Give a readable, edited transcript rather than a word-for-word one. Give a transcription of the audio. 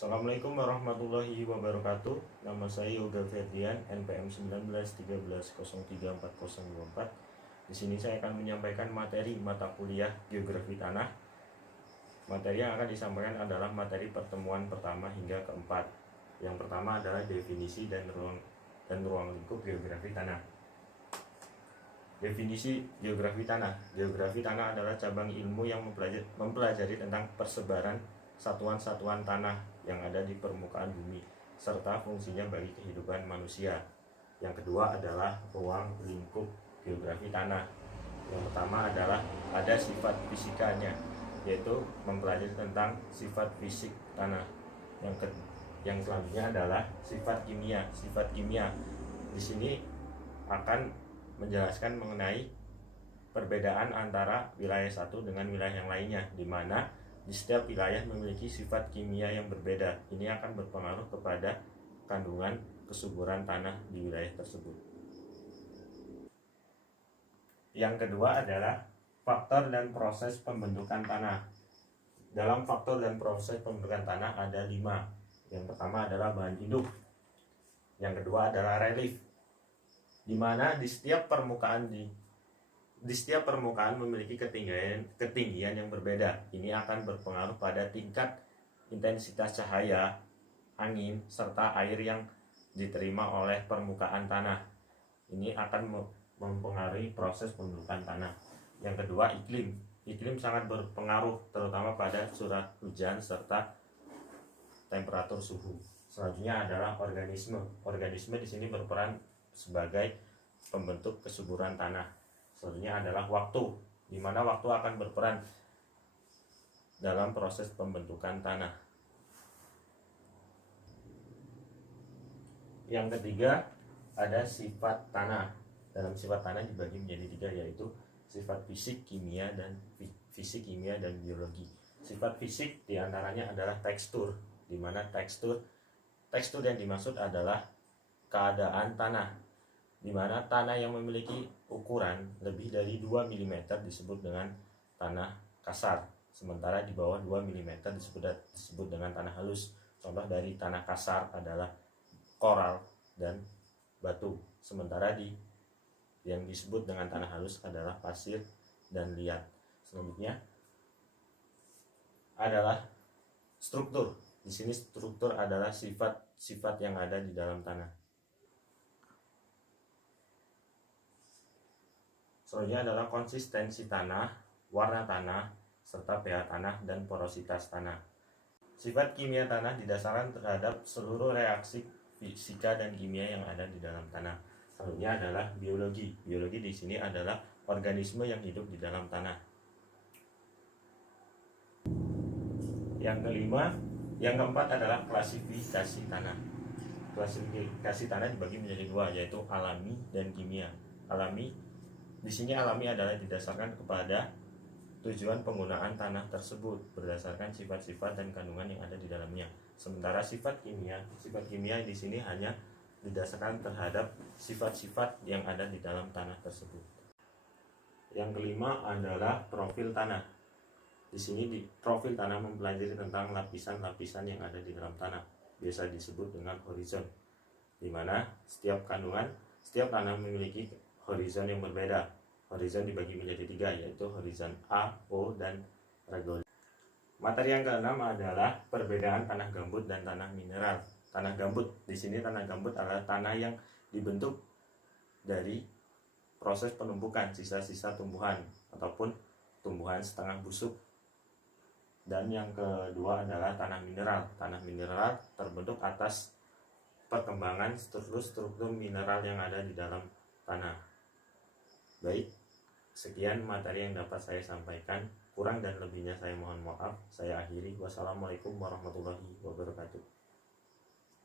Assalamualaikum warahmatullahi wabarakatuh. Nama saya Yoga Ferdian, NPM 1913034024. Di sini saya akan menyampaikan materi mata kuliah Geografi Tanah. Materi yang akan disampaikan adalah materi pertemuan pertama hingga keempat. Yang pertama adalah definisi dan ruang lingkup geografi tanah. Definisi geografi tanah. Geografi tanah adalah cabang ilmu yang mempelajari tentang persebaran satuan-satuan tanah yang ada di permukaan bumi serta fungsinya bagi kehidupan manusia. Yang kedua adalah ruang lingkup geografi tanah. Yang pertama adalah ada sifat fisikanya, yaitu mempelajari tentang sifat fisik tanah. Yang selanjutnya adalah sifat kimia. Sifat kimia di sini akan menjelaskan mengenai perbedaan antara wilayah satu dengan wilayah yang lainnya, di mana di setiap wilayah memiliki sifat kimia yang berbeda. Ini akan berpengaruh kepada kandungan kesuburan tanah di wilayah tersebut. Yang kedua adalah faktor dan proses pembentukan tanah. Dalam faktor dan proses pembentukan tanah ada 5. Yang pertama adalah bahan hidup. Yang kedua adalah relief, di mana di setiap permukaan memiliki ketinggian yang berbeda. Ini akan berpengaruh pada tingkat intensitas cahaya, angin, serta air yang diterima oleh permukaan tanah. Ini akan mempengaruhi proses pembentukan tanah. Yang kedua, iklim. Iklim sangat berpengaruh terutama pada curah hujan serta temperatur suhu. Selanjutnya adalah organisme. Organisme di sini berperan sebagai pembentuk kesuburan tanah. Selanjutnya adalah waktu, di mana waktu akan berperan dalam proses pembentukan tanah. Yang ketiga ada sifat tanah. Dalam sifat tanah dibagi menjadi 3, yaitu sifat fisik, kimia, dan biologi. Sifat fisik diantaranya adalah tekstur, di mana tekstur yang dimaksud adalah keadaan tanah, di mana tanah yang memiliki ukuran lebih dari 2 mm disebut dengan tanah kasar, sementara di bawah 2 mm disebut dengan tanah halus. Contoh dari tanah kasar adalah koral dan batu, sementara yang disebut dengan tanah halus adalah pasir dan liat. Selanjutnya adalah struktur. Di sini struktur adalah sifat yang ada di dalam tanah. Selanjutnya adalah konsistensi tanah, warna tanah, serta pH tanah dan porositas tanah. Sifat kimia tanah didasarkan terhadap seluruh reaksi fisika dan kimia yang ada di dalam tanah. Selanjutnya adalah biologi. Biologi di sini adalah organisme yang hidup di dalam tanah. Yang keempat adalah klasifikasi tanah. Klasifikasi tanah dibagi menjadi 2, yaitu alami dan kimia. Di sini alami adalah didasarkan kepada tujuan penggunaan tanah tersebut berdasarkan sifat-sifat dan kandungan yang ada di dalamnya. Sementara sifat kimia di sini hanya didasarkan terhadap sifat-sifat yang ada di dalam tanah tersebut. Yang kelima adalah profil tanah. Di sini profil tanah mempelajari tentang lapisan-lapisan yang ada di dalam tanah, biasa disebut dengan horizon, di mana setiap tanah memiliki horizon yang berbeda. Horizon dibagi menjadi 3, yaitu horizon A, O, dan regolith. Materi yang keenam adalah perbedaan tanah gambut dan tanah mineral. Tanah gambut, di sini tanah gambut adalah tanah yang dibentuk dari proses penumpukan sisa-sisa tumbuhan ataupun tumbuhan setengah busuk. Dan yang kedua adalah tanah mineral. Tanah mineral terbentuk atas perkembangan struktur mineral yang ada di dalam tanah. Baik, sekian materi yang dapat saya sampaikan. Kurang dan lebihnya saya mohon maaf. Saya akhiri. Wassalamualaikum warahmatullahi wabarakatuh.